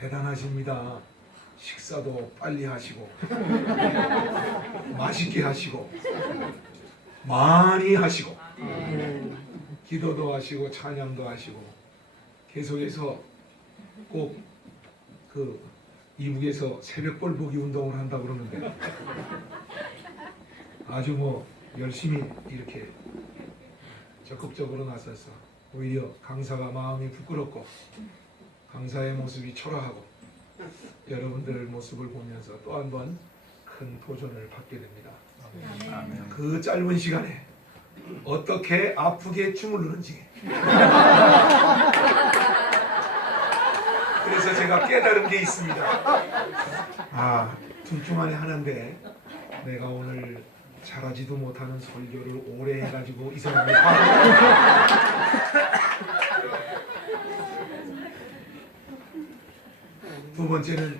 대단하십니다. 식사도 빨리 하시고 맛있게 하시고 많이 하시고 기도도 하시고 찬양도 하시고 계속해서 꼭 그 이북에서 새벽벌 보기 운동을 한다고 그러는데 아주 뭐 열심히 이렇게 적극적으로 나서서 오히려 강사가 마음이 부끄럽고 강사의 모습이 초라하고 여러분들 모습을 보면서 또 한 번 큰 도전을 받게 됩니다. 아멘. 그 짧은 시간에 어떻게 아프게 춤을 누는지 그래서 제가 깨달은 게 있습니다. 아, 둘 중 안에 하나인데 내가 오늘 잘하지도 못하는 설교를 오래 해가지고 이 사람이 두 번째는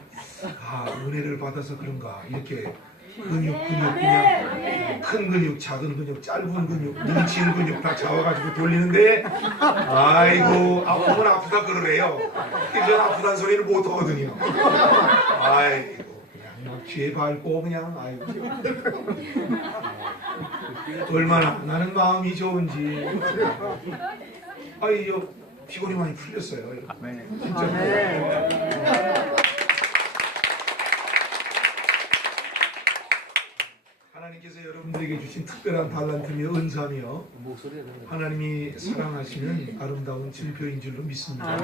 은혜를 받아서 그런가 이렇게 근육 그냥 큰 근육 작은 근육 짧은 근육 뭉친 근육 다 잡아가지고 돌리는데 아이고 아프면 아프다 그러래요. 전 아프다는 소리를 못 하거든요. 아이고 그냥 막 뒤에 밟고 그냥 아이고 얼마나 나는 마음이 좋은지 아이 피곤이 많이 풀렸어요. 진짜. 하나님께서 여러분들에게 주신 특별한 달란트며 은사며 하나님이 사랑하시는 아름다운 증표인 줄로 믿습니다.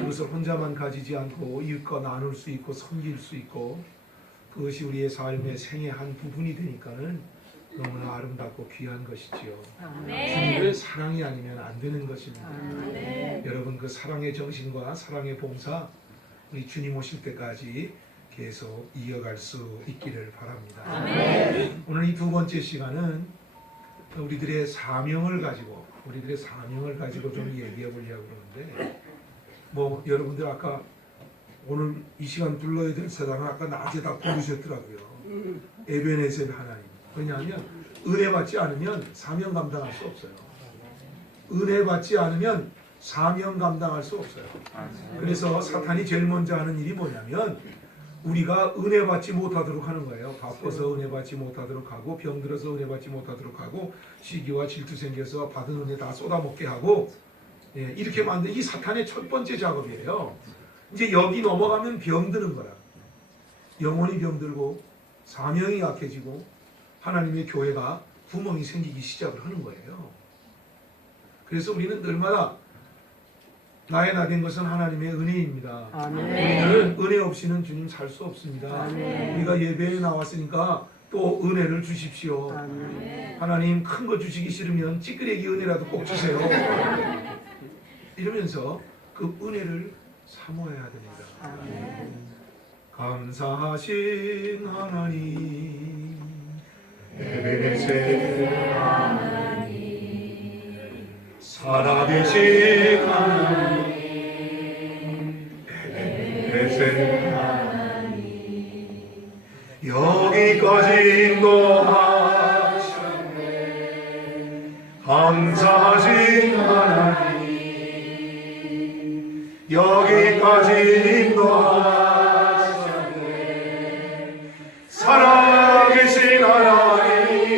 그것을 혼자만 가지지 않고 이웃과 나눌 수 있고 섬길 수 있고 그것이 우리의 삶의 생의 한 부분이 되니까는 너무나 아름답고 귀한 것이지요. 주님의 사랑이 아니면 안 되는 것입니다. 여러분 그 사랑의 정신과 사랑의 봉사 우리 주님 오실 때까지 계속 이어갈 수 있기를 바랍니다. 오늘 이 두 번째 시간은 우리들의 사명을 가지고 좀 얘기해 보려고 그러는데 뭐 여러분들 아까 오늘 이 시간 불러야 될 사람은 아까 낮에 다 부르셨더라고요. 에베네셀 하나님. 왜냐하면 은혜 받지 않으면 사명 감당할 수 없어요. 은혜 받지 않으면 사명 감당할 수 없어요. 그래서 사탄이 제일 먼저 하는 일이 뭐냐면 우리가 은혜 받지 못하도록 하는 거예요. 바빠서 은혜 받지 못하도록 하고 병들어서 은혜 받지 못하도록 하고 시기와 질투 생겨서 받은 은혜 다 쏟아먹게 하고 이렇게 만든 이 사탄의 첫 번째 작업이에요. 이제 여기 넘어가면 병드는 거라. 영혼이 병들고 사명이 약해지고 하나님의 교회가 구멍이 생기기 시작을 하는 거예요. 그래서 우리는 늘마다 나의 나 된 것은 하나님의 은혜입니다. 우리는 은혜 없이는 주님 살 수 없습니다. 우리가 예배에 나왔으니까 또 은혜를 주십시오. 하나님 큰 거 주시기 싫으면 찌끄레기 은혜라도 꼭 주세요. 이러면서 그 은혜를 사모해야 됩니다. 감사하신 하나님 에베네셀 하나님 살아계신 하나님 에베네셀 하나님 여기까지 인도하셨네 감사하신 하나님 여기까지 인도하셨네 살아계신 하나님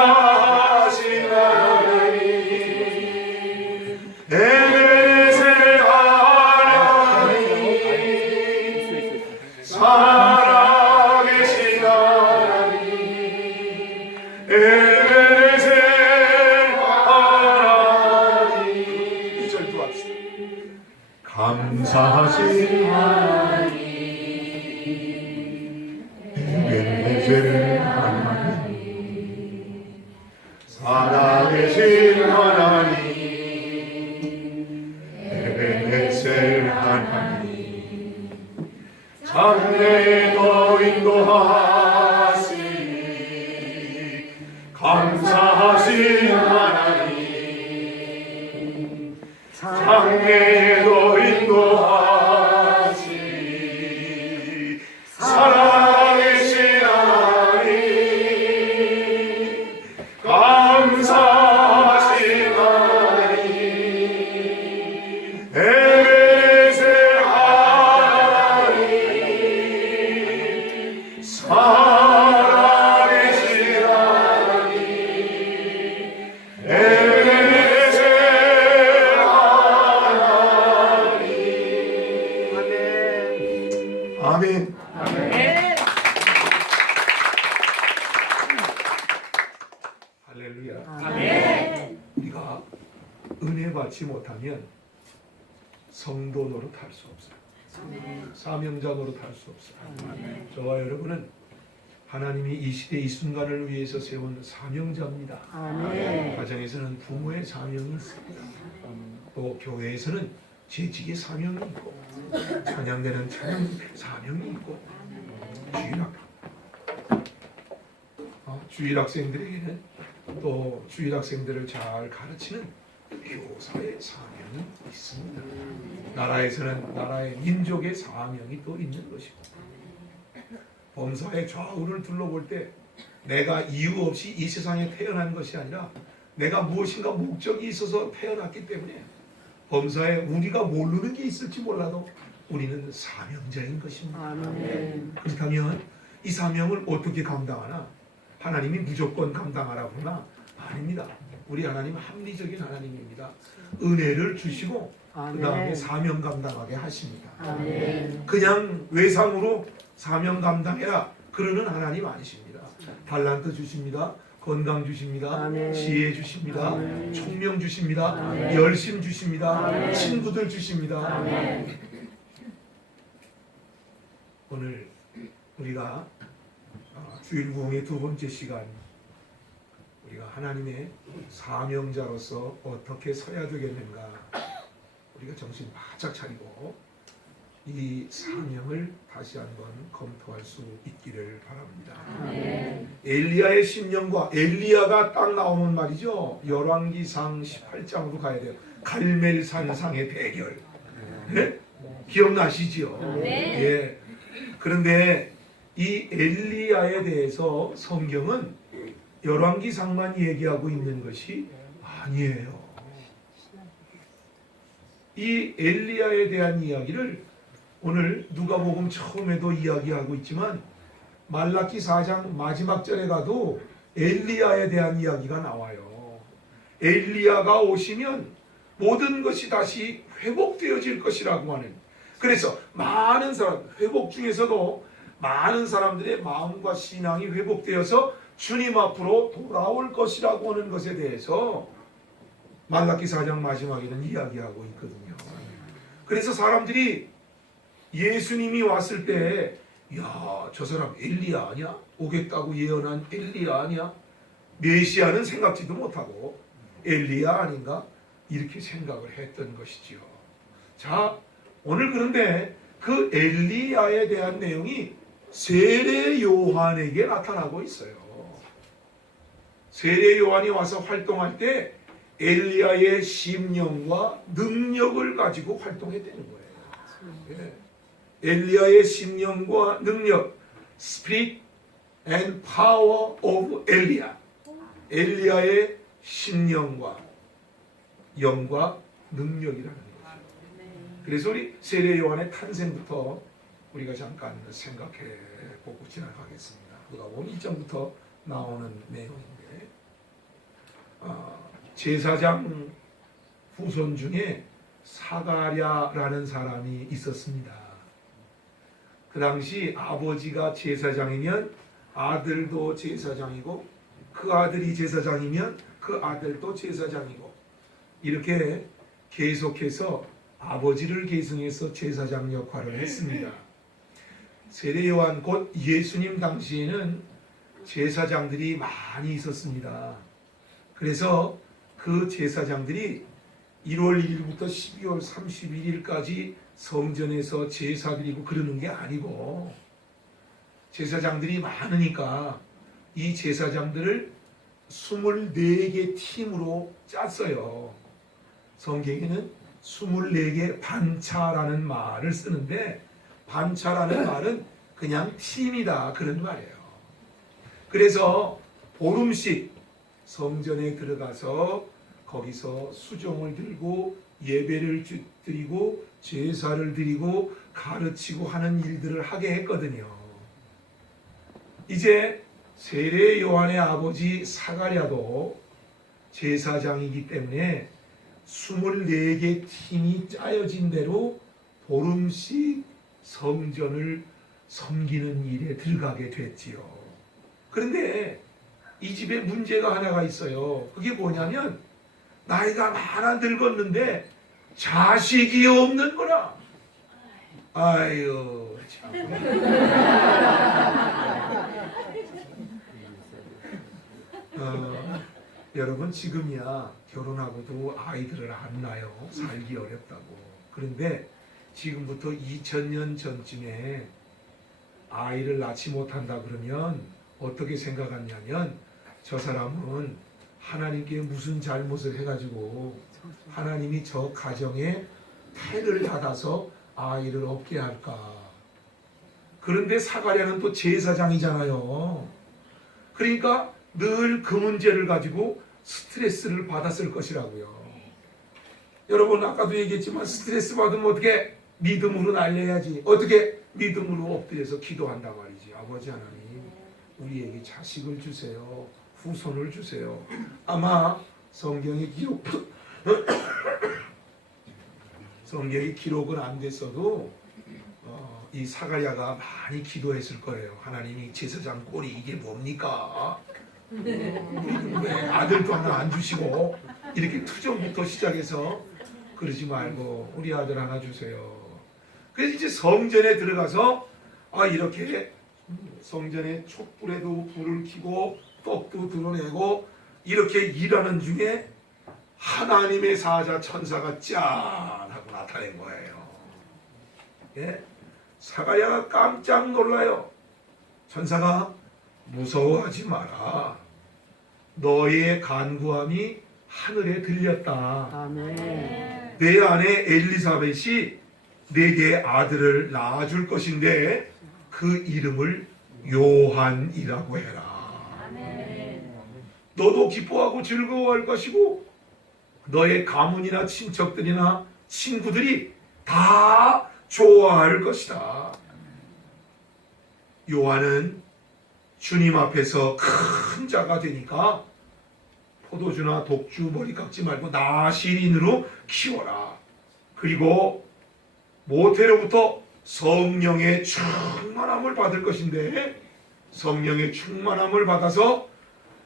감사하신 하나님 에베네셀 하나님 살아계신 하나님 에베네셀 하나님 이 절도 합시다. 감사하신 하나님 에베네셀 하나님 살아계신 하나님 에베네셀 하나님 장래도 인도하시니 감사하신 하나님 장래도 인도하시니 살아계신 하나님 감사하신 하나님 은혜 받지 못하면 성도 노릇할 수 없어요. 사명자 노릇할 수 없어요. 저와 여러분은 하나님이 이 시대 이 순간을 위해서 세운 사명자입니다. 가정에서는 부모의 사명이 있습니다. 또 교회에서는 재직의 사명이 있고 찬양대는 찬양 사명이 있고 주일학생들에게는 또 주일학생들을 잘 가르치는 교사의 사명이 있습니다. 나라에서는 나라의 민족의 사명이 또 있는 것이고 범사의 좌우를 둘러볼 때 내가 이유 없이 이 세상에 태어난 것이 아니라 내가 무엇인가 목적이 있어서 태어났기 때문에 범사에 우리가 모르는 게 있을지 몰라도 우리는 사명자인 것입니다. 그렇다면 이 사명을 어떻게 감당하나? 하나님이 무조건 감당하라고 하나? 아닙니다. 우리 하나님은 합리적인 하나님입니다. 은혜를 주시고 그 다음에 사명 감당하게 하십니다. 그냥 외상으로 사명 감당해라 그러는 하나님 아니십니다. 달란트 주십니다. 건강 주십니다. 지혜 주십니다. 총명 주십니다. 열심 주십니다. 친구들 주십니다. 오늘 우리가 주일 부흥의 두 번째 시간, 우리가 하나님의 사명자로서 어떻게 서야 되겠는가, 우리가 정신 바짝 차리고 이 사명을 다시 한번 검토할 수 있기를 바랍니다. 엘리야의 심령과 엘리야가 딱 나오는 말이죠. 열왕기상 18장으로 가야 돼요. 갈멜산상의 대결. 네? 기억나시죠? 예. 그런데 이 엘리야에 대해서 성경은 열왕기상만 얘기하고 있는 것이 아니에요. 이 엘리야에 대한 이야기를 오늘 누가복음 처음에도 이야기하고 있지만 말라기 4장 마지막 절에 가도 엘리야에 대한 이야기가 나와요. 엘리야가 오시면 모든 것이 다시 회복되어질 것이라고 하는, 그래서 많은 사람, 회복 중에서도 많은 사람들의 마음과 신앙이 회복되어서 주님 앞으로 돌아올 것이라고 하는 것에 대해서 말라기 4장 마지막에는 이야기하고 있거든요. 그래서 사람들이 예수님이 왔을 때, 야, 저 사람 엘리야 아니야? 오겠다고 예언한 엘리야 아니야? 메시아는 생각지도 못하고 엘리야 아닌가? 이렇게 생각을 했던 것이지요. 자, 오늘 그런데 그 엘리야에 대한 내용이 세례 요한에게 나타나고 있어요. 세례 요한이 와서 활동할 때 엘리야의 심령과 능력을 가지고 활동했다는 거예요. 예. 엘리야의 심령과 능력, Spirit and Power of Elia. 엘리야의 심령과 영과 능력이라는 거죠. 그래서 우리 세례 요한의 탄생부터 우리가 잠깐 생각해 보고 지나가겠습니다. 누가복음 1장부터 나오는 내용인데, 제사장 후손 중에 사가랴라는 사람이 있었습니다. 그 당시 아버지가 제사장이면 아들도 제사장이고, 그 아들이 제사장이면 그 아들도 제사장이고, 이렇게 계속해서 아버지를 계승해서 제사장 역할을 했습니다. 세례 요한 곧 예수님 당시에는 제사장들이 많이 있었습니다. 그래서 그 제사장들이 1월 1일부터 12월 31일까지 성전에서 제사 드리고 그러는 게 아니고, 제사장들이 많으니까 이 제사장들을 24개 팀으로 짰어요. 성경에는 24개 반차라는 말을 쓰는데, 반차라는 말은 그냥 팀이다 그런 말이에요. 그래서 보름씩 성전에 들어가서 거기서 수종을 들고 예배를 드리고 제사를 드리고 가르치고 하는 일들을 하게 했거든요. 이제 세례 요한의 아버지 사가랴도 제사장이기 때문에 24개 팀이 짜여진 대로 보름씩 성전을 섬기는 일에 들어가게 됐지요. 그런데 이 집에 문제가 하나가 있어요. 그게 뭐냐면 나이가 많아 늙었는데 자식이 없는 거라. 아유 참. 여러분 지금이야 결혼하고도 아이들을 안 낳아요. 살기 어렵다고. 그런데 지금부터 2000년 전쯤에 아이를 낳지 못한다 그러면 어떻게 생각하냐면 저 사람은 하나님께 무슨 잘못을 해가지고 하나님이 저 가정에 태를 닫아서 아이를 없게 할까. 그런데 사가랴는 또 제사장이잖아요. 그러니까 늘 그 문제를 가지고 스트레스를 받았을 것이라고요. 여러분 아까도 얘기했지만 스트레스 받으면 어떻게? 믿음으로 날려야지. 어떻게? 믿음으로 엎드려서 기도한단 말이지. 아버지 하나님 우리에게 자식을 주세요. 후손을 주세요. 아마 성경의 기록은 안 됐어도 이 사가랴가 많이 기도했을 거예요. 하나님이 제사장 꼴이 이게 뭡니까? 왜 아들도 하나 안 주시고 이렇게 투정부터 시작해서 그러지 말고 우리 아들 하나 주세요. 그래서 이제 성전에 들어가서 이렇게 성전에 촛불에도 불을 켜고 떡도 드러내고 이렇게 일하는 중에 하나님의 사자 천사가 짠 하고 나타낸 거예요. 예? 사가랴가 깜짝 놀라요. 천사가 무서워하지 마라. 너의 간구함이 하늘에 들렸다. 아멘. 내 아내 엘리사벳이 내게 아들을 낳아줄 것인데 그 이름을 요한이라고 해라. 아멘. 너도 기뻐하고 즐거워할 것이고 너의 가문이나 친척들이나 친구들이 다 좋아할 것이다. 요한은 주님 앞에서 큰 자가 되니까 포도주나 독주 머리 깎지 말고 나시린으로 키워라. 그리고 모태로부터 성령의 충만함을 받을 것인데 성령의 충만함을 받아서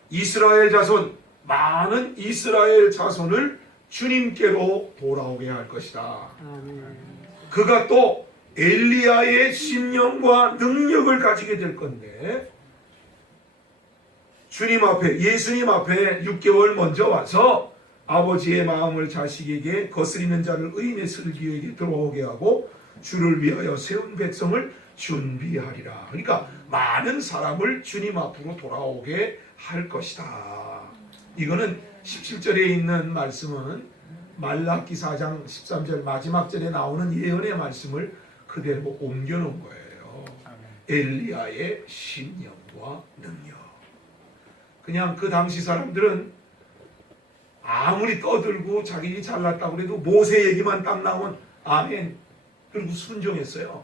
이스라엘 자손, 많은 이스라엘 자손을 주님께로 돌아오게 할 것이다. 그가 또 엘리야의 심령과 능력을 가지게 될 건데 주님 앞에, 예수님 앞에 6개월 먼저 와서 아버지의 마음을 자식에게 거스리는 자를 의인의 슬기에게 들어오게 하고 주를 위하여 세운 백성을 준비하리라. 그러니까 많은 사람을 주님 앞으로 돌아오게 할 것이다. 이거는 17절에 있는 말씀은 말라기 4장 13절 마지막 절에 나오는 예언의 말씀을 그대로 옮겨놓은 거예요. 엘리야의 심령과 능력. 그냥 그 당시 사람들은 아무리 떠들고 자기들이 잘났다고 해도 모세 얘기만 딱 나오면 아멘 그리고 순종했어요.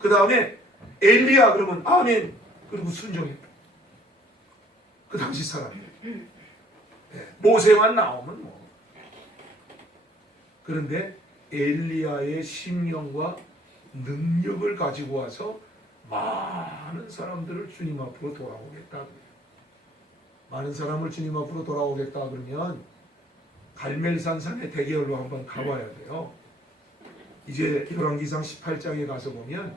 그 다음에 엘리야 그러면 아멘 그리고 순종했다. 그 당시 사람들. 모세만 나오면 뭐. 그런데 엘리야의 심령과 능력을 가지고 와서 많은 사람들을 주님 앞으로 돌아오겠다. 많은 사람을 주님 앞으로 돌아오겠다 그러면 갈멜산 산의 대결로 한번 가봐야 돼요. 이제 열왕기상 18장에 가서 보면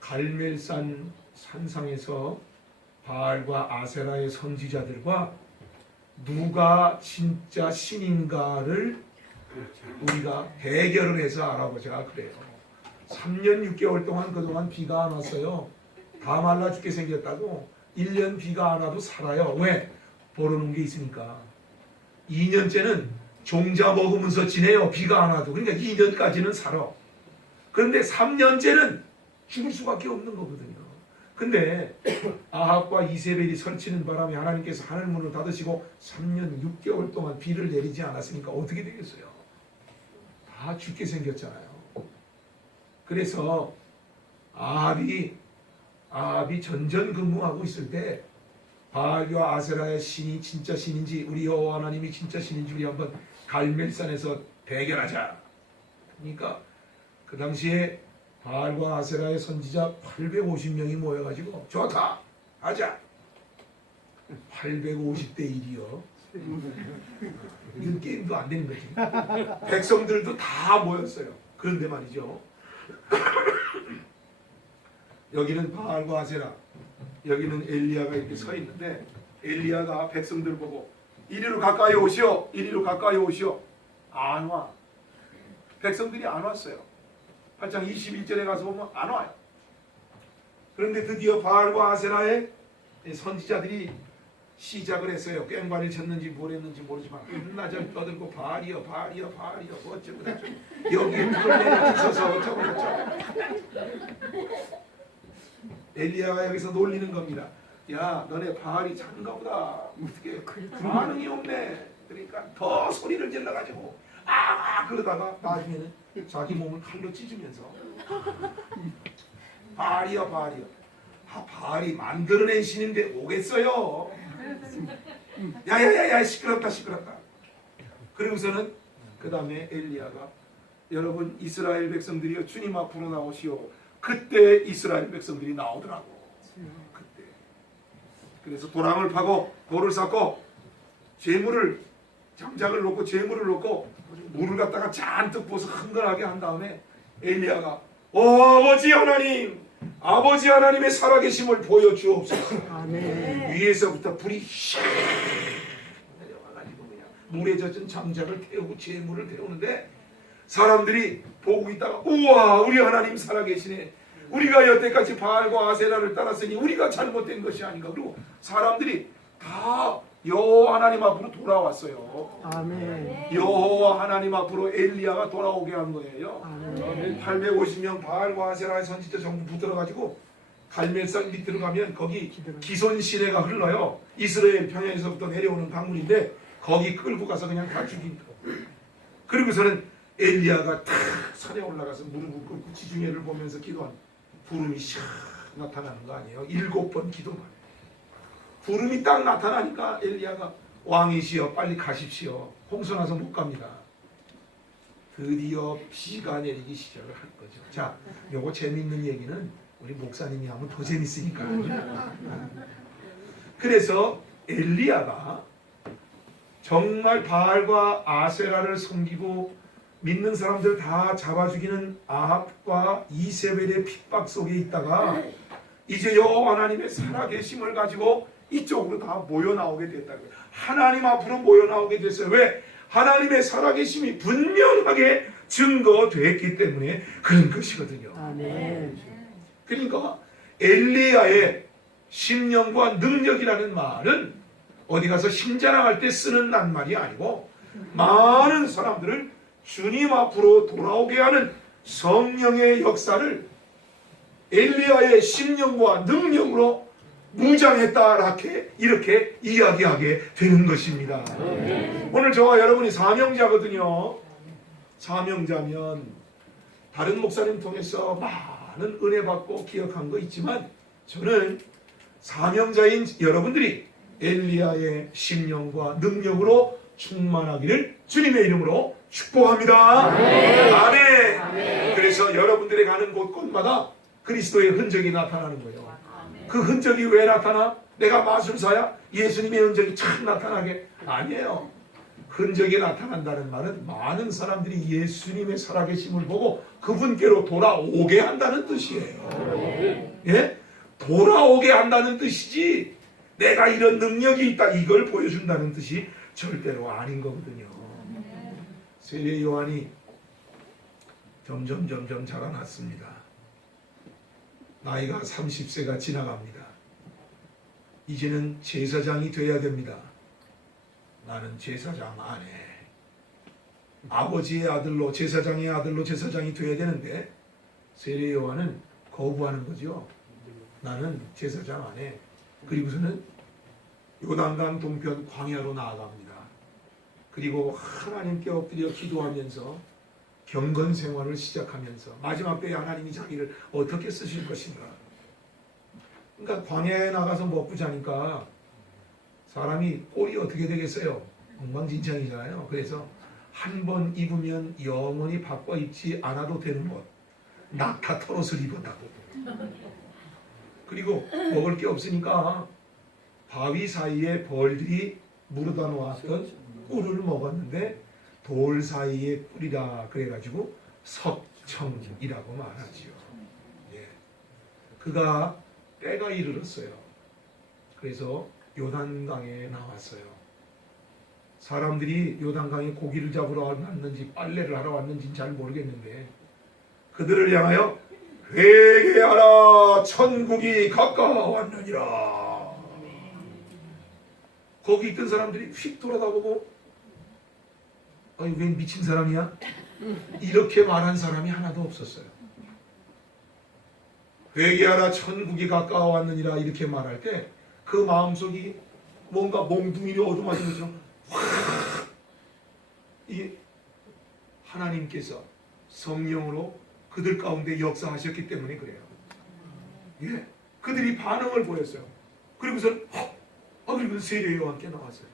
갈멜산 산상에서 바알과 아세라의 선지자들과 누가 진짜 신인가를 우리가 대결을 해서 알아보자 그래요. 3년 6개월 동안 그동안 비가 안 왔어요. 다 말라 죽게 생겼다고. 1년 비가 안 와도 살아요. 왜? 벌어놓은 게 있으니까. 2년째는 종자 먹으면서 지내요. 비가 안 와도. 그러니까 2년까지는 살아. 그런데 3년째는 죽을 수밖에 없는 거거든요. 근데 아합과 이세벨이 설치는 바람에 하나님께서 하늘문을 닫으시고 3년 6개월 동안 비를 내리지 않았으니까 어떻게 되겠어요? 다 죽게 생겼잖아요. 그래서 아합이 전전긍긍하고 있을 때 바알과 아세라의 신이 진짜 신인지 우리 여호와 하나님이 진짜 신인지 우리 한번 갈멜산에서 대결하자. 그러니까 그 당시에 바알과 아세라의 선지자 850명이 모여가지고 좋다 하자. 850대 1이요. 이건 게임도 안 되는 거지. 백성들도 다 모였어요. 그런데 말이죠. 여기는 바알과 아세라, 여기는 엘리야가 이렇게 서 있는데 엘리야가 백성들 보고 이리로 가까이 오시오, 이리로 가까이 오시오. 안 와. 백성들이 안 왔어요. 8장 21절에 가서 보면 안 와요. 그런데 드디어 바알과 아세라의 선지자들이 시작을 했어요. 꽹과를 쳤는지 뭘 했는지 모르지만 한나절 떠들고 바알이여 바알이여 바알이여 뭐 어쩌고 저쩌고 여기에 불을 내려주셔서 어쩌고 저쩌고. 엘리야가 여기서 놀리는 겁니다. 야 너네 바알이 작은가 보다. 어떻게 반응이 없네. 그러니까 더 소리를 질러가지고 그러다가 나중에는 자기 몸을 칼로 찢으면서 바알이여 바알이여. 바알이 만들어낸 신인데 오겠어요. 야야야야 시끄럽다 시끄럽다. 그러고서는 그 다음에 엘리야가 여러분 이스라엘 백성들이여 주님 앞으로 나오시오. 그때 이스라엘 백성들이 나오더라고. 그때. 그래서 도랑을 파고 돌을 쌓고 재물을 장작을 놓고 재물을 놓고 물을 갖다가 잔뜩 부어서 흥건하게 한 다음에 엘리야가 아버지 하나님 아버지 하나님의 살아계심을 보여주옵소서. 아멘. 위에서부터 불이 샥 내려와가지고 그냥 물에 젖은 장작을 태우고 재물을 태우는데 사람들이 보고 있다가 우와 우리 하나님 살아계시네. 우리가 여태까지 바알과 아세라를 따랐으니 우리가 잘못된 것이 아닌가. 그리고 사람들이 다 여호와 하나님 앞으로 돌아왔어요. 아멘. 여호와 하나님 앞으로 엘리야가 돌아오게 한 거예요. 아멘. 850명 바알과 아세라의 선지자 전부 붙들어가지고 갈멜산 밑으로 가면 거기 기손 시내가 흘러요. 이스라엘 평야에서부터 내려오는 강물인데 거기 끌고 가서 그냥 다 죽인 거. 그리고서는 엘리야가 탁 산에 올라가서 무릎을 꿇고 지중해를 보면서 기도한 구름이 샥 나타나는 거 아니에요. 7번 기도만. 구름이 딱 나타나니까 엘리야가 왕이시여 빨리 가십시오. 홍수 나서 못 갑니다. 드디어 비가 내리기 시작을 할 거죠. 자, 요거 재밌는 얘기는 우리 목사님이 하면 더 재밌으니까. 그래서 엘리야가 정말 바알과 아세라를 섬기고 믿는 사람들 다 잡아 죽이는 아합과 이세벨의 핍박 속에 있다가 이제 여호와 하나님의 살아계심을 가지고 이쪽으로 다 모여 나오게 됐다고요. 하나님 앞으로 모여 나오게 됐어요. 왜? 하나님의 살아계심이 분명하게 증거됐기 때문에 그런 것이거든요. 아멘. 그러니까 엘리야의 심령과 능력이라는 말은 어디 가서 심자랑할 때 쓰는 낱말이 아니고 많은 사람들을 주님 앞으로 돌아오게 하는 성령의 역사를 엘리야의 심령과 능력으로 무장했다 이렇게 이야기하게 되는 것입니다. 오늘 저와 여러분이 사명자거든요. 사명자면 다른 목사님 통해서 많은 은혜 받고 기억한 거 있지만 저는 사명자인 여러분들이 엘리야의 심령과 능력으로 충만하기를 주님의 이름으로 축복합니다. 아멘. 그래서 여러분들이 가는 곳곳마다 그리스도의 흔적이 나타나는 거예요. 그 흔적이 왜 나타나? 내가 마술사야? 예수님의 흔적이 참 나타나게? 아니에요. 흔적이 나타난다는 말은 많은 사람들이 예수님의 살아계심을 보고 그분께로 돌아오게 한다는 뜻이에요. 예? 돌아오게 한다는 뜻이지 내가 이런 능력이 있다 이걸 보여준다는 뜻이 절대로 아닌 거거든요. 세례 요한이 점점 자라났습니다. 나이가 30세가 지나갑니다. 이제는 제사장이 돼야 됩니다. 나는 제사장 안 해. 아버지의 아들로 제사장의 아들로 제사장이 돼야 되는데 세례 요한은 거부하는 거죠. 나는 제사장 안 해. 그리고서는 요단강 동편 광야로 나아갑니다. 그리고 하나님께 엎드려 기도하면서 경건 생활을 시작하면서 마지막 때에 하나님이 자기를 어떻게 쓰실 것인가. 그러니까 광야에 나가서 먹고 자니까 사람이 꼴이 어떻게 되겠어요? 엉망진창이잖아요. 그래서 한 번 입으면 영원히 바꿔 입지 않아도 되는 옷 낙타 털옷을 입었다고. 그리고 먹을 게 없으니까 바위 사이에 벌들이 물어다 놓았던 꿀을 먹었는데 돌 사이에 꿀이라 그래가지고 석청이라고 말하지요. 예. 그가 때가 이르렀어요. 그래서 요단강에 나왔어요. 사람들이 요단강에 고기를 잡으러 왔는지 빨래를 하러 왔는지는 잘 모르겠는데 그들을 향하여 회개하라 천국이 가까웠느니라. 거기 있던 사람들이 휙 돌아다보고 아니 웬 미친 사람이야? 이렇게 말한 사람이 하나도 없었어요. 회개하라 천국이 가까웠느니라 이렇게 말할 때 그 마음속이 뭔가 몽둥이로 어둠맞은 것처럼 확 이 하나님께서 성령으로 그들 가운데 역사하셨기 때문에 그래요. 예, 그들이 반응을 보였어요. 그리고서 그리고 세례요와 함께 나왔어요.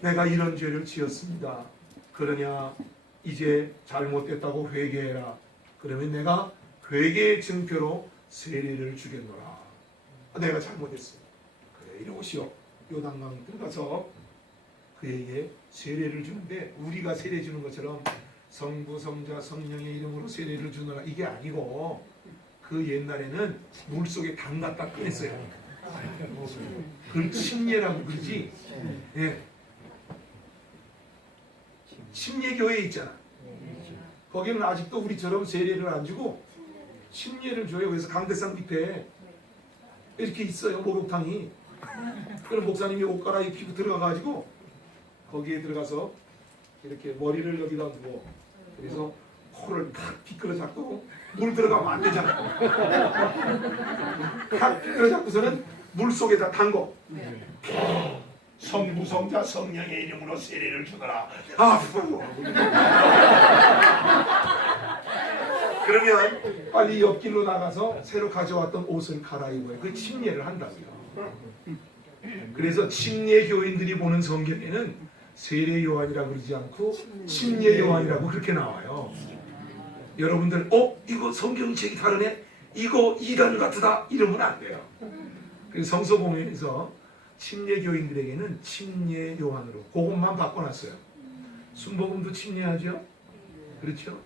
내가 이런 죄를 지었습니다. 그러냐 이제 잘못됐다고 회개해라. 그러면 내가 회개의 증표로 세례를 주겠노라. 내가 잘못했어. 그래 이러시오. 요단강에 들어가서 그에게 세례를 주는데 우리가 세례 주는 것처럼 성부 성자 성령의 이름으로 세례를 주노라 이게 아니고 그 옛날에는 물속에 담갔다 꺼냈어요. 그걸 침례라고 그러지. 예. 침례교회 있잖아. 거기는 아직도 우리처럼 세례를 안 주고 침례를 줘요. 그래서 강대상 밑에 이렇게 있어요. 목욕탕이. 그럼 목사님이 옷 갈아입히고 들어가가지고 거기에 들어가서 이렇게 머리를 여기다 두고 그래서 코를 탁 비틀어 잡고 물 들어가면 안 되잖아. 탁 비틀어 잡고서는 물 속에다 담궈. 성부 성자 성령의 이름으로 세례를 주더라. 그러면 빨리 옆길로 나가서 새로 가져왔던 옷을 갈아입어요. 그 침례를 한다고요. 그래서 침례 교인들이 보는 성경에는 세례 요한이라고 그러지 않고 침례 요한이라고 그렇게 나와요. 여러분들 이거 성경 책이 다르네? 이거 이단 같다? 이러면 안 돼요. 그래서 성서공회에서 침례 교인들에게는 침례 요한으로 그것만 바꿔놨어요. 순복음도 침례하죠? 그렇죠?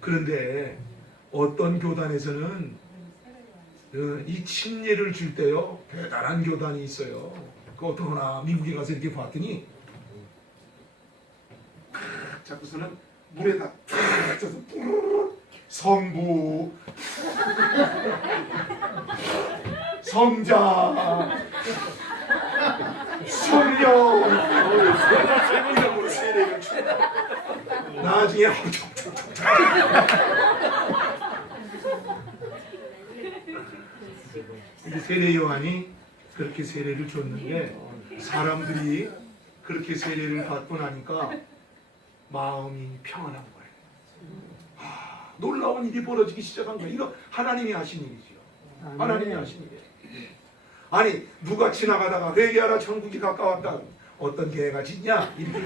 그런데 어떤 교단에서는 이 침례를 줄 때요 대단한 교단이 있어요. 그 어떠거나 미국에 가서 이렇게 봤더니 자꾸서는 물에다 탁 쪄서 성부 성자 성령 이름으로 세례를 줘. 나중에 세례 요한이 그렇게 세례를 줬는데 사람들이 그렇게 세례를 받고 나니까 마음이 평안한 거예요. 놀라운 일이 벌어지기 시작한 거예요. 이거 하나님이 하신 일이죠. 하나님이 하신 일이에요. 아니 누가 지나가다가 회개하라 천국이 가까웠다. 어떤 개가 짖냐? 이렇게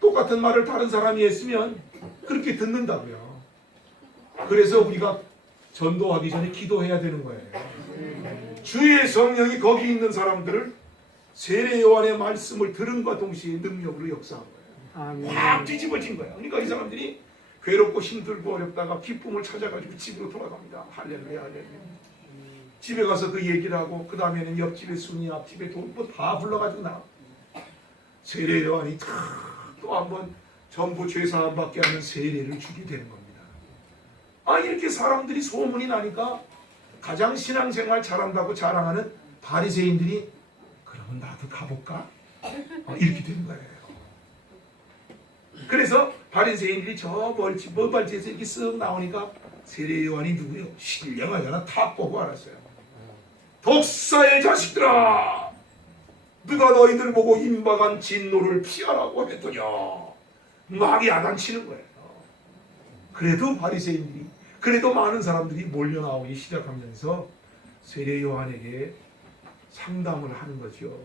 똑같은 말을 다른 사람이 했으면 그렇게 듣는다고요. 그래서 우리가 전도하기 전에 기도해야 되는 거예요. 주의 성령이 거기 있는 사람들을 세례 요한의 말씀을 들은과 동시에 능력으로 역사한 거예요. 확 뒤집어진 거예요. 그러니까 이 사람들이 괴롭고 힘들고 어렵다가 기쁨을 찾아가지고 집으로 돌아갑니다. 할렐루야 할렐루야. 집에 가서 그 얘기를 하고 그 다음에는 옆집에 순이 앞집에 돌보 다 불러가지고 나 세례 요한이 또 한번 전부 죄사함 받게 하는 세례를 주게 되는 겁니다. 이렇게 사람들이 소문이 나니까 가장 신앙생활 잘한다고 자랑하는 바리새인들이 그러면 나도 가볼까? 이렇게 된 거예요. 그래서 바리새인들이 저 멀발지에서 이렇게 쓱 나오니까 세례 요한이 누구요? 신령하잖아. 탁 보고 알았어요. 독사의 자식들아, 누가 너희들 보고 임박한 진노를 피하라고 했더냐. 막 야단치는 거예요. 그래도 바리새인들이, 그래도 많은 사람들이 몰려 나오기 시작하면서 세례 요한에게 상담을 하는 거죠.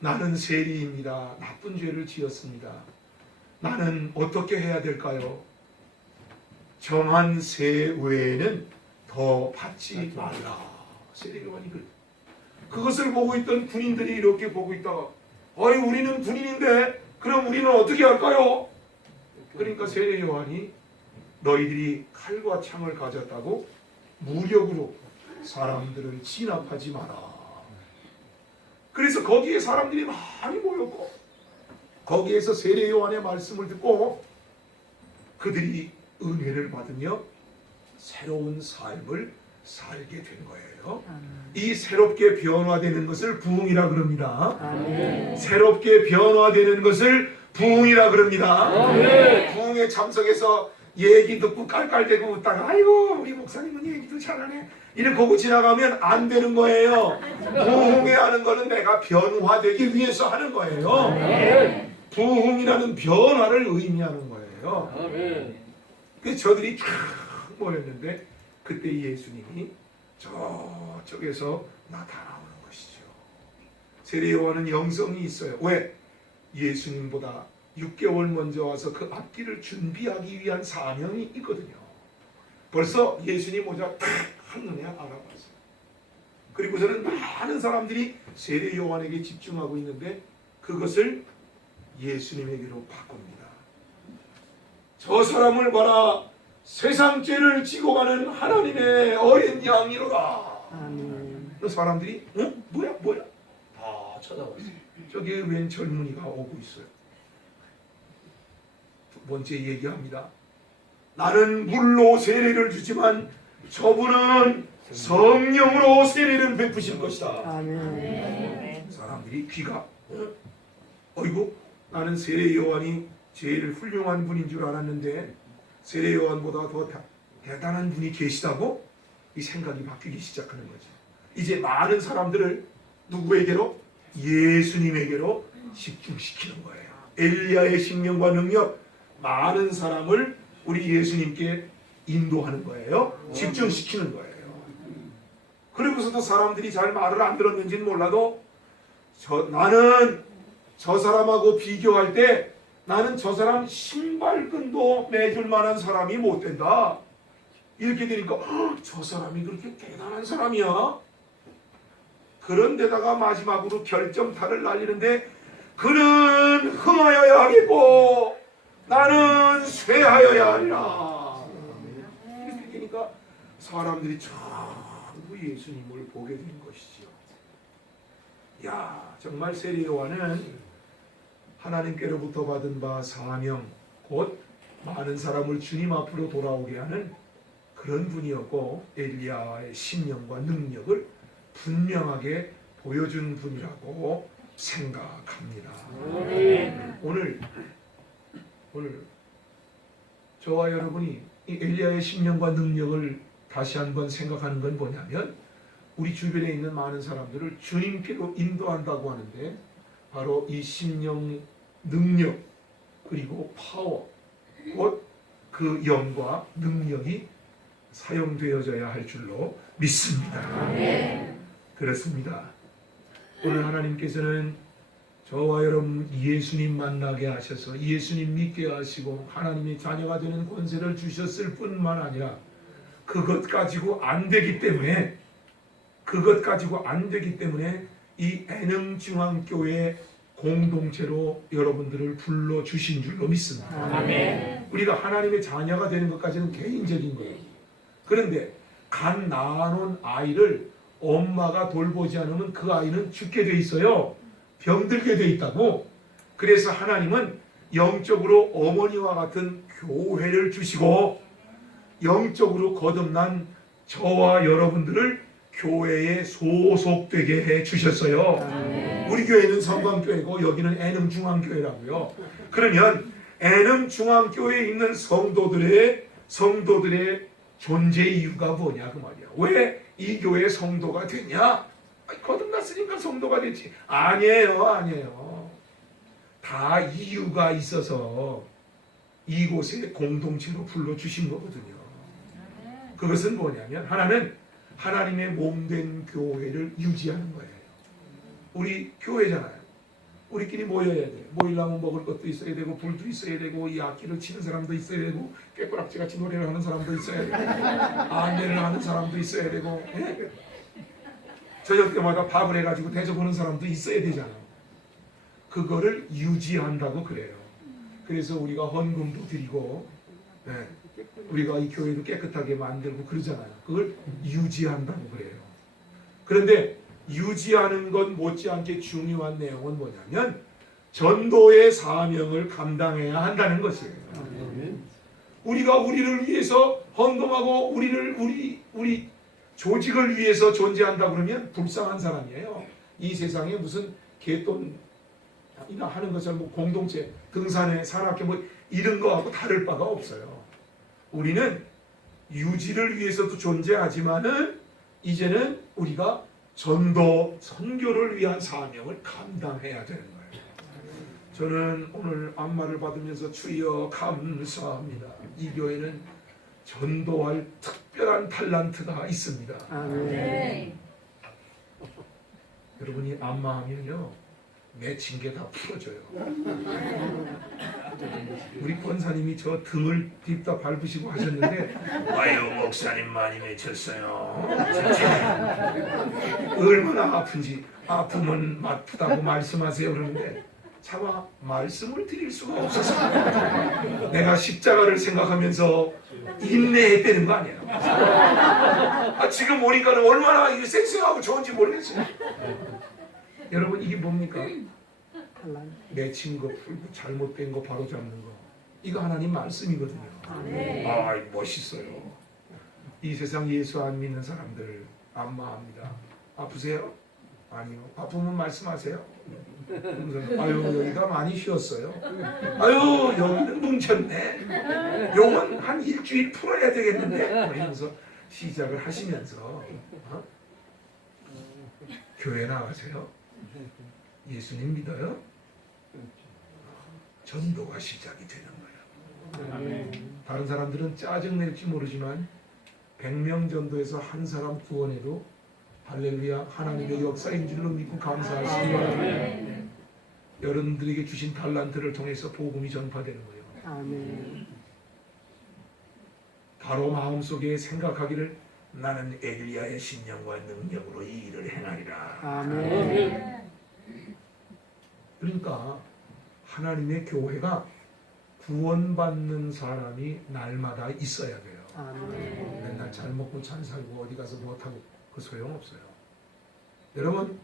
나는 세리입니다. 나쁜 죄를 지었습니다. 나는 어떻게 해야 될까요? 정한 세 외에는 더 받지 말라. 세례 요한이 그래. 그것을 보고 있던 군인들이 이렇게 보고 있다가 아이 우리는 군인인데 그럼 우리는 어떻게 할까요? 그러니까 세례 요한이 너희들이 칼과 창을 가졌다고 무력으로 사람들을 진압하지 마라. 그래서 거기에 사람들이 많이 모였고 거기에서 세례 요한의 말씀을 듣고 그들이 은혜를 받으며 새로운 삶을 살게 된 거예요. 이 새롭게 변화되는 것을 부흥이라 그럽니다. 아멘. 새롭게 변화되는 것을 부흥이라 그럽니다. 아멘. 부흥에 참석해서 얘기 듣고 깔깔대고 웃다가 아이고 우리 목사님은 얘기도 잘하네 이렇게 보고 지나가면 안 되는 거예요. 부흥에 하는 거는 내가 변화되기 위해서 하는 거예요. 아멘. 부흥이라는 변화를 의미하는 거예요. 아멘. 그래서 저들이 쫙 모였는데 그때 예수님이 저쪽에서 나타나오는 것이죠. 세례 요한은 영성이 있어요. 왜? 예수님보다 6개월 먼저 와서 그 앞길을 준비하기 위한 사명이 있거든요. 벌써 예수님 오자 탁 한눈에 알아봤어요. 그리고서는 많은 사람들이 세례 요한에게 집중하고 있는데 그것을 예수님에게로 바꿉니다. 저 사람을 봐라. 세상 죄를 지고 가는 하나님의 어린 양이로다. 아멘. 그 사람들이 뭐야 다 쳐다봤어요. 저기 웬 젊은이가 오고 있어요. 두 번째 얘기합니다. 나는 물로 세례를 주지만 저분은 성령으로 세례를 베푸실 것이다. 아멘. 사람들이 귀가 어이구 나는 세례 요한이 제일 훌륭한 분인 줄 알았는데 세례 요한보다 더 대단한 분이 계시다고 이 생각이 바뀌기 시작하는 거죠. 이제 많은 사람들을 누구에게로? 예수님에게로 집중시키는 거예요. 엘리야의 신령과 능력 많은 사람을 우리 예수님께 인도하는 거예요. 집중시키는 거예요. 그리고서도 사람들이 잘 말을 안 들었는지는 몰라도 나는 저 사람하고 비교할 때 나는 저 사람 신발끈도 매줄 만한 사람이 못 된다. 이렇게 되니까 저 사람이 그렇게 대단한 사람이야? 그런데다가 마지막으로 결정타를 날리는데 그는 흥하여야 하겠고 나는 쇠하여야 하리라. 이렇게 되니까 사람들이 전부 예수님을 보게 된 것이지요. 야, 정말 세례 요한은 하나님께로부터 받은 바 사명, 곧 많은 사람을 주님 앞으로 돌아오게 하는 그런 분이었고 엘리야의 신령과 능력을 분명하게 보여준 분이라고 생각합니다. 오늘 저와 여러분이 이 엘리야의 신령과 능력을 다시 한번 생각하는 건 뭐냐면 우리 주변에 있는 많은 사람들을 주님께로 인도한다고 하는데 바로 이 신령, 능력, 그리고 파워, 곧 그 영과 능력이 사용되어져야 할 줄로 믿습니다. 그렇습니다. 오늘 하나님께서는 저와 여러분 예수님 만나게 하셔서 예수님 믿게 하시고 하나님의 자녀가 되는 권세를 주셨을 뿐만 아니라 그것 가지고 안 되기 때문에 이 애능중앙교회 공동체로 여러분들을 불러주신 줄로 믿습니다. 아멘. 우리가 하나님의 자녀가 되는 것까지는 개인적인 거예요. 그런데 간 낳아놓은 아이를 엄마가 돌보지 않으면 그 아이는 죽게 돼 있어요. 병들게 돼 있다고. 그래서 하나님은 영적으로 어머니와 같은 교회를 주시고 영적으로 거듭난 저와 여러분들을 교회에 소속되게 해 주셨어요. 우리 교회는 성광교회고 여기는 애능중앙교회라고요. 그러면 애능중앙교회에 있는 성도들의 존재 이유가 뭐냐 그 말이야. 왜 이 교회의 성도가 됐냐? 거듭났으니까 성도가 됐지. 아니에요. 다 이유가 있어서 이곳에 공동체로 불러주신 거거든요. 그것은 뭐냐면 하나는 하나님의 몸된 교회를 유지하는 거예요. 우리 교회잖아요. 우리끼리 모여야 돼. 모이려면 먹을 것도 있어야 되고 불도 있어야 되고 이 악기를 치는 사람도 있어야 되고 깨꾸락지같이 노래를 하는 사람도 있어야 되고 안내를 하는 사람도 있어야 되고 저녁 때마다 밥을 해가지고 대접하는 사람도 있어야 되잖아요. 그거를 유지한다고 그래요. 그래서 우리가 헌금도 드리고, 네, 우리가 이 교회도 깨끗하게 만들고 그러잖아요. 그걸 유지한다고 그래요. 그런데 유지하는 것 못지않게 중요한 내용은 뭐냐면 전도의 사명을 감당해야 한다는 것이에요. 우리가 우리를 위해서 헌금하고 우리 조직을 위해서 존재한다 그러면 불쌍한 사람이에요. 이 세상에 무슨 개돈이나 하는 것처럼 뭐 공동체, 등산회, 산악회 뭐 이런 거하고 다를 바가 없어요. 우리는 유지를 위해서도 존재하지만은 이제는 우리가 전도, 선교를 위한 사명을 감당해야 되는 거예요. 저는 오늘 안마를 받으면서 주여 감사합니다. 이 교회는 전도할 특별한 탤런트가 있습니다. 네. 여러분이 안마하면요 맺힌 게 다 풀어져요. 우리 권사님이 저 등을 딥다 밟으시고 하셨는데 와요 목사님 많이 맺혔어요. 얼마나 아픈지 아프면 아프다고 말씀하세요 그러는데 차마 말씀을 드릴 수가 없어서 내가 십자가를 생각하면서 인내했다는 거 아니에요. 지금 보니까는 얼마나 이게 쌩쌩하고 좋은지 모르겠어요. 여러분 이게 뭡니까? 맺힌 거 풀고 잘못된 거 바로 잡는 거 이거 하나님 말씀이거든요. 아 멋있어요. 이 세상 예수 안 믿는 사람들 안마합니다. 아프세요? 아니요. 아프면 말씀하세요. 아유 여기가 많이 쉬었어요. 아유 여기는 뭉쳤네. 요건 한 일주일 풀어야 되겠는데 이러면서 시작을 하시면서 교회 나가세요. 예수님 믿어요? 전도가 시작이 되는 거예요. 다른 사람들은 짜증낼지 모르지만 100명 전도에서 한 사람 구원해도 할렐루야 하나님의 역사인 줄로 믿고 감사하시기 바랍니다. 여러분들에게 주신 달란트를 통해서 복음이 전파되는 거예요. 바로 마음속에 생각하기를 나는 엘리야의 신령과 능력으로 이 일을 행하리라. 그러니까 하나님의 교회가 구원받는 사람이 날마다 있어야 돼요. 맨날 잘 먹고 잘 살고 어디 가서 못하고 그 소용없어요. 여러분